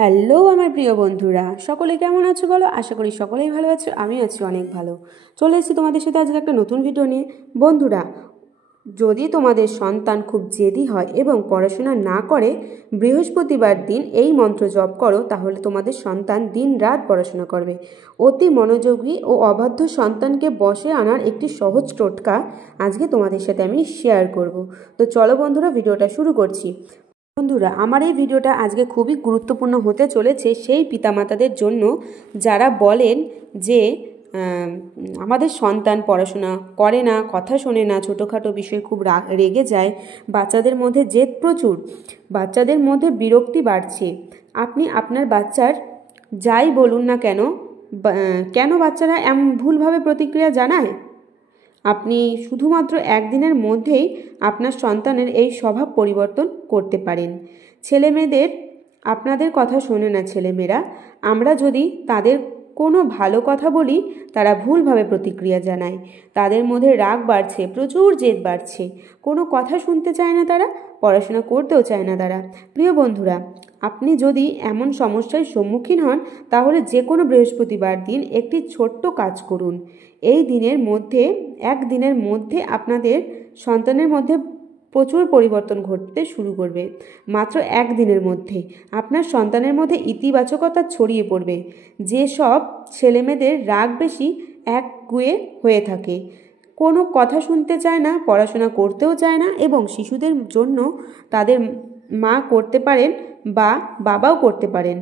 Hello আমার প্রিয় বন্ধুরা, সকলে কেমন আছো বলো? আশা করি সকলেই ভালো আছো। আমি আছি অনেক ভালো। চলে এসেছি তোমাদের সাথে আজকে একটা নতুন ভিডিও নিয়ে। বন্ধুরা, যদি তোমাদের সন্তান খুব জেদি হয় এবং পড়াশোনা না করে, বৃহস্পতিবার দিন এই মন্ত্র জপ করো, তাহলে তোমাদের সন্তান দিন রাত পড়াশোনা করবে। অতি মনোযোগী ও অবাধ্য সন্তানকে বশে আনার একটি সহজ টোটকা আজকে তোমাদের সাথে আমি শেয়ার করব। তো চলো বন্ধুরা, ভিডিওটা শুরু করছি। বন্ধুরা, আমার এই ভিডিওটা আজকে খুবই গুরুত্বপূর্ণ হতে চলেছে সেই পিতামাতাদের জন্য যারা বলেন যে আমাদের সন্তান পড়াশোনা করে না, কথা শোনে না, ছোটোখাটো বিষয়ে খুব রেগে যায়, বাচ্চাদের মধ্যে জেদ প্রচুর, বাচ্চাদের মধ্যে বিরক্তি বাড়ছে। আপনি আপনার বাচ্চার যাই বলুন না কেন, কেন বাচ্চারা এমন ভুলভাবে প্রতিক্রিয়া জানায়? আপনি শুধুমাত্র একদিনের মধ্যেই আপনার সন্তানের এই স্বভাব পরিবর্তন করতে পারেন। ছেলেমেয়েদের আপনাদের কথা শোনে না ছেলেমেয়েরা। আমরা যদি তাদের কোনো ভালো কথা বলি, তারা ভুলভাবে প্রতিক্রিয়া জানায়, তাদের মধ্যে রাগ বাড়ছে, প্রচুর জেদ বাড়ছে, কোনো কথা শুনতে চায় না তারা, পড়াশোনা করতেও চায় না তারা। প্রিয় বন্ধুরা, আপনি যদি এমন সমস্যার সম্মুখীন হন, তাহলে যে কোনো বৃহস্পতিবার দিন একটি ছোট্ট কাজ করুন। এই দিনের মধ্যে, একদিনের মধ্যে আপনাদের সন্তানের মধ্যে প্রচুর পরিবর্তন ঘটতে শুরু করবে। মাত্র একদিনের মধ্যে আপনার সন্তানের মধ্যে ইতিবাচকতা ছড়িয়ে পড়বে। যেসব ছেলেমেয়েদের রাগ বেশি, একগুঁয়ে হয়ে থাকে, কোনো কথা শুনতে চায় না, পড়াশোনা করতেও চায় না, এবং শিশুদের জন্য তাদের মা করতে পারেন বা বাবাও করতে পারেন।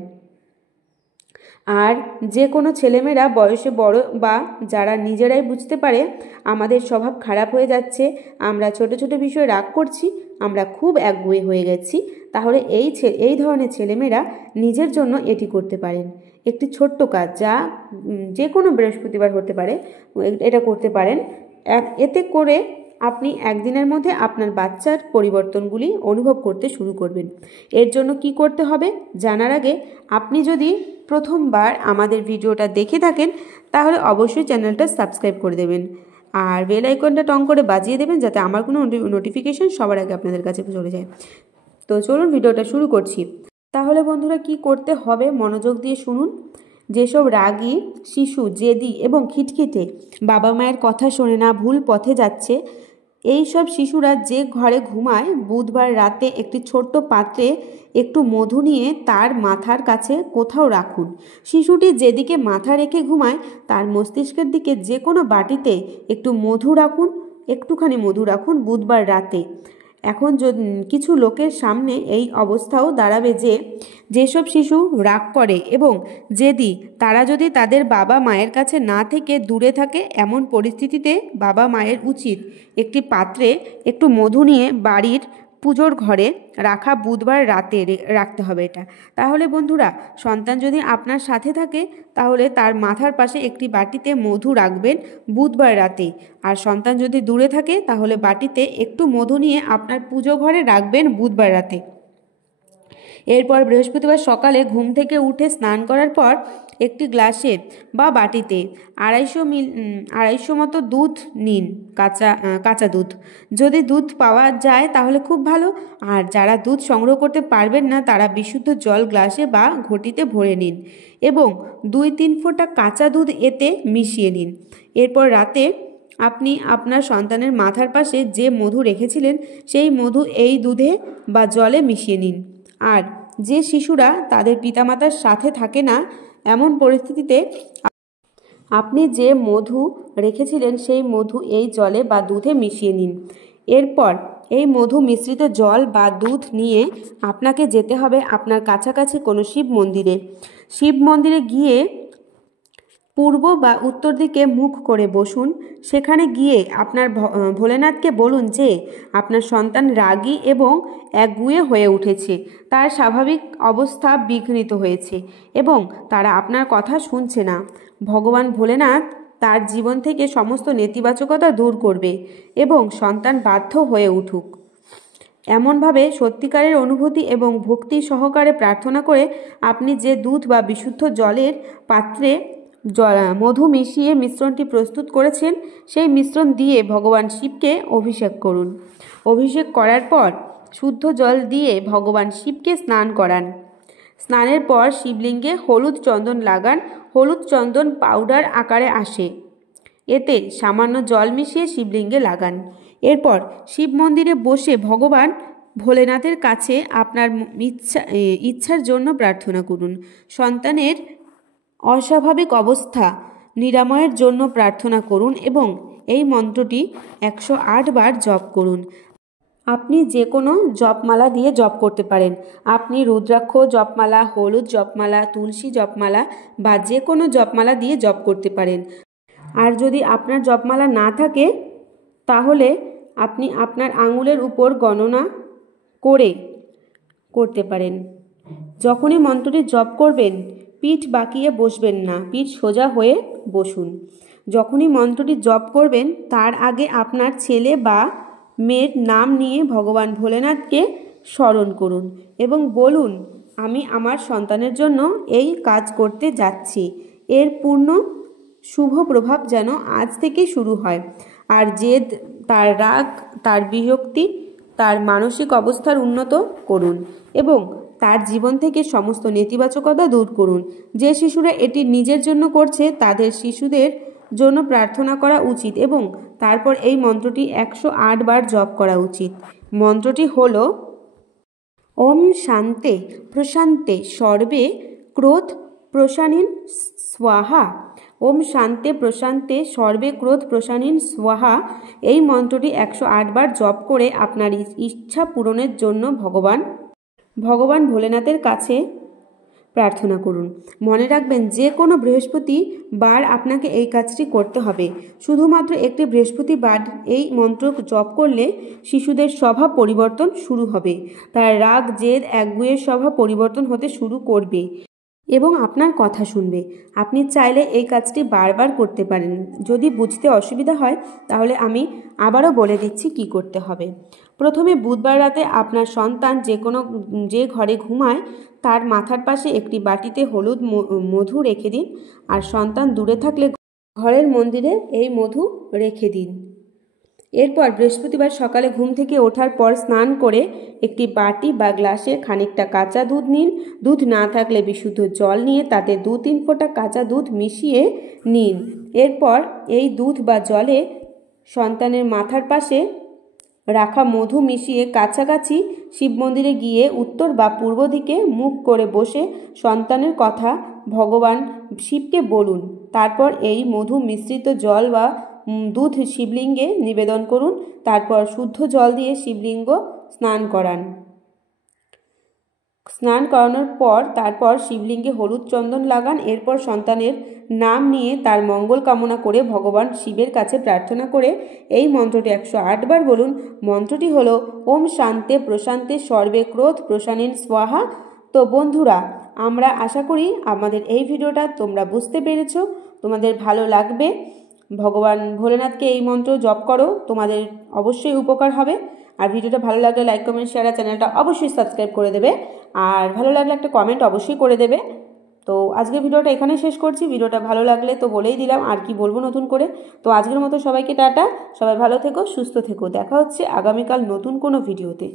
আর যে কোনো ছেলেমেয়েরা বয়সে বড় বা যারা নিজেরাই বুঝতে পারে আমাদের স্বভাব খারাপ হয়ে যাচ্ছে, আমরা ছোট ছোট বিষয়ে রাগ করছি, আমরা খুব একগুঁয়ে হয়ে গেছি, তাহলে এই ধরনের ছেলেমেয়েরা নিজের জন্য এটি করতে পারেন। একটি ছোট্ট কাজ, যা যে কোনো বৃহস্পতিবার হতে পারে, এটা করতে পারেন। এতে করে আপনি একদিনের মধ্যে আপনার বাচ্চার পরিবর্তনগুলি অনুভব করতে শুরু করবেন। এর জন্য কি করতে হবে জানার আগে, আপনি যদি প্রথমবার আমাদের ভিডিওটা দেখে থাকেন, তাহলে অবশ্যই চ্যানেলটা সাবস্ক্রাইব করে দেবেন আর বেল আইকনটা টং করে বাজিয়ে দেবেন, যাতে আমার কোনো নোটিফিকেশন সবার আগে আপনাদের কাছে চলে যায়। তো চলুন ভিডিওটা শুরু করছি। তাহলে বন্ধুরা, কি করতে হবে মনোযোগ দিয়ে শুনুন। যেসব রাগী শিশু, জেদি এবং খিটখিটে, বাবা মায়ের কথা শোনে না, ভুল পথে যাচ্ছে, এই সব শিশুরা যে ঘরে ঘুমায়, বুধবার রাতে একটি ছোট্ট পাত্রে একটু মধু নিয়ে তার মাথার কাছে কোথাও রাখুন। শিশুটি যেদিকে মাথা রেখে ঘুমায়, তার মস্তিষ্কের দিকে যে কোনো বাটিতে একটু মধু রাখুন, একটুখানি মধু রাখুন বুধবার রাতে। এখন কিছু লোকের সামনে এই অবস্থাও দাঁড়াবে যে, যেসব শিশু রাগ করে এবং জেদি, তারা যদি তাদের বাবা মায়ের কাছে না থেকে দূরে থাকে, এমন পরিস্থিতিতে বাবা মায়ের উচিত একটি পাত্রে একটু মধু নিয়ে বাড়ির পুজোর ঘরে রাখা বুধবার রাতে রাখতে হবে এটা। তাহলে বন্ধুরা, সন্তান যদি আপনার সাথে থাকে, তাহলে তার মাথার পাশে একটি বাটিতে মধু রাখবেন বুধবার রাতে। আর সন্তান যদি দূরে থাকে, তাহলে বাটিতে একটু মধু নিয়ে আপনার পুজো ঘরে রাখবেন বুধবার রাতে। এরপর বৃহস্পতিবার সকালে ঘুম থেকে উঠে স্নান করার পর একটি গ্লাসে বা বাটিতে 250 মতো দুধ নিন, কাঁচা দুধ। যদি দুধ পাওয়া যায় তাহলে খুব ভালো, আর যারা দুধ সংগ্রহ করতে পারবেন না, তারা বিশুদ্ধ জল গ্লাসে বা ঘটিতে ভরে নিন এবং 2-3 ফোঁটা কাঁচা দুধ এতে মিশিয়ে নিন। এরপর রাতে আপনি আপনার সন্তানের মাথার পাশে যে মধু রেখেছিলেন, সেই মধু এই দুধে বা জলে মিশিয়ে নিন। আর যে শিশুরা তাদের পিতামাতার সাথে থাকে না, এমন পরিস্থিতিতে আপনি যে মধু রেখেছিলেন, সেই মধু এই জলে বা দুধে মিশিয়ে নিন। এরপর এই মধু মিশ্রিত জল বা দুধ নিয়ে আপনাকে যেতে হবে আপনার কাছাকাছি কোনো শিব মন্দিরে। শিব মন্দিরে গিয়ে পূর্ব বা উত্তর দিকে মুখ করে বসুন। সেখানে গিয়ে আপনার ভোলেনাথকে বলুন যে আপনার সন্তান রাগী এবং একগুঁয়ে হয়ে উঠেছে, তার স্বাভাবিক অবস্থা বিঘ্নিত হয়েছে এবং তারা আপনার কথা শুনছে না। ভগবান ভোলেনাথ তার জীবন থেকে সমস্ত নেতিবাচকতা দূর করবে এবং সন্তান বাধ্য হয়ে উঠুক। এমনভাবে সত্যিকারের অনুভূতি এবং ভক্তি সহকারে প্রার্থনা করে আপনি যে দুধ বা বিশুদ্ধ জলের পাত্রে মধু মিশিয়ে মিশ্রণটি প্রস্তুত করেছেন, সেই মিশ্রণ দিয়ে ভগবান শিবকে অভিষেক করুন। অভিষেক করার পর শুদ্ধ জল দিয়ে ভগবান শিবকে স্নান করান। স্নানের পর শিবলিঙ্গে হলুদ চন্দন লাগান। হলুদ চন্দন পাউডার আকারে আসে, এতে সামান্য জল মিশিয়ে শিবলিঙ্গে লাগান। এরপর শিব মন্দিরে বসে ভগবান ভোলেনাথের কাছে আপনার ইচ্ছার জন্য প্রার্থনা করুন। সন্তানের অস্বাভাবিক অবস্থা নিরাময়ের জন্য প্রার্থনা করুন এবং এই মন্ত্রটি 108 বার জপ করুন। আপনি যে কোনো জপমালা দিয়ে জপ করতে পারেন। আপনি রুদ্রাক্ষ জপমালা, হলুদ জপমালা, তুলসী জপমালা বা যে কোনো জপমালা দিয়ে জপ করতে পারেন। আর যদি আপনার জপমালা না থাকে তাহলে আপনি আপনার আঙুলের উপর গণনা করে করতে পারেন। যখনই মন্ত্রটি জপ করবেন পিঠ বাঁকিয়ে বসবেন না, পিঠ সোজা হয়ে বসুন। যখনই মন্ত্রটি জপ করবেন তার আগে আপনার ছেলে বা মেয়ের নাম নিয়ে ভগবান ভোলেনাথকে স্মরণ করুন এবং বলুন, আমি আমার সন্তানের জন্য এই কাজ করতে যাচ্ছি। এর পূর্ণ শুভ প্রভাব যেন আজ থেকে শুরু হয়। আর জেদ, তার রাগ, তার বিরক্তি, তার মানসিক অবস্থার উন্নত করুন এবং তার জীবন থেকে সমস্ত নেতিবাচকতা দূর করুন। যে শিশুরা এটি নিজের জন্য করছে তাদের শিশুদের জন্য প্রার্থনা করা উচিত এবং তারপর এই মন্ত্রটি 108 বার জপ করা উচিত। মন্ত্রটি হল ওম শান্তে প্রশান্তে সর্বে ক্রোধ প্রশানীন স্বাহা। ওম শান্তে প্রশান্তে সর্বে ক্রোধ প্রশানীন স্বাহা। এই মন্ত্রটি 108 বার জপ করে আপনার ইচ্ছা পূরণের জন্য ভগবান ভোলেনাথের কাছে প্রার্থনা করুন। মনে রাখবেন, যে কোনো বৃহস্পতিবার আপনাকে এই কাজটি করতে হবে। শুধুমাত্র একটি বৃহস্পতিবার এই মন্ত্র জপ করলে শিশুদের স্বভাব পরিবর্তন শুরু হবে। তার রাগ, জেদ, একগুঁয়ে স্বভাব পরিবর্তন হতে শুরু করবে এবং আপনার কথা শুনবে। আপনি চাইলে এই কাজটি বারবার করতে পারেন। যদি বুঝতে অসুবিধা হয় তাহলে আমি আবারও বলে দিচ্ছি কি করতে হবে। প্রথমে বুধবার রাতে আপনার সন্তান যে ঘরে ঘুমায় তার মাথার পাশে একটি বাটিতে হলুদ মধু রেখে দিন। আর সন্তান দূরে থাকলে ঘরের মন্দিরে এই মধু রেখে দিন। এরপর বৃহস্পতিবার সকালে ঘুম থেকে ওঠার পর স্নান করে একটি বাটি বা গ্লাসে খানিকটা কাঁচা দুধ নিন। দুধ না থাকলে বিশুদ্ধ জল নিয়ে তাতে 2-3 ফোঁটা কাঁচা দুধ মিশিয়ে নিন। এরপর এই দুধ বা জলে সন্তানের মাথার পাশে রাখা মধু মিশিয়ে কাছাকাছি শিব মন্দিরে গিয়ে উত্তর বা পূর্ব দিকে মুখ করে বসে সন্তানের কথা ভগবান শিবকে বলুন। তারপর এই মধু মিশ্রিত জল বা দুধ শিবলিঙ্গে নিবেদন করুন। তারপর শুদ্ধ জল দিয়ে শিবলিঙ্গ স্নান করানোর পর তারপর শিবলিঙ্গে হলুদ চন্দন লাগান। এরপর সন্তানের নাম নিয়ে তার মঙ্গল কামনা করে ভগবান শিবের কাছে প্রার্থনা করে এই মন্ত্রটি 108 বার বলুন। মন্ত্রটি হলো ওম শান্তে প্রশান্তে সর্বে ক্রোধ প্রশানীন স্বাহা। তো বন্ধুরা, আমরা আশা করি আমাদের এই ভিডিওটা তোমরা বুঝতে পেরেছো, তোমাদের ভালো লাগবে। ভগবান ভোলেনাথকে এই মন্ত্র জপ করো, তোমাদের অবশ্যই উপকার হবে। আর ভিডিওটা ভালো লাগলে লাইক, কমেন্ট, শেয়ার আর চ্যানেলটা অবশ্যই সাবস্ক্রাইব করে দেবে। আর ভালো লাগলে একটা কমেন্ট অবশ্যই করে দেবে। তো আজকের ভিডিওটা এখানে শেষ করছি। ভিডিওটা ভালো লাগলে তো বলেই দিলাম, আর কি বলবো নতুন করে। তো আজকের মতো সবাইকে টাটা, সবাই ভালো থেকো, সুস্থ থেকো। দেখা হচ্ছে আগামীকাল নতুন কোনো ভিডিওতে।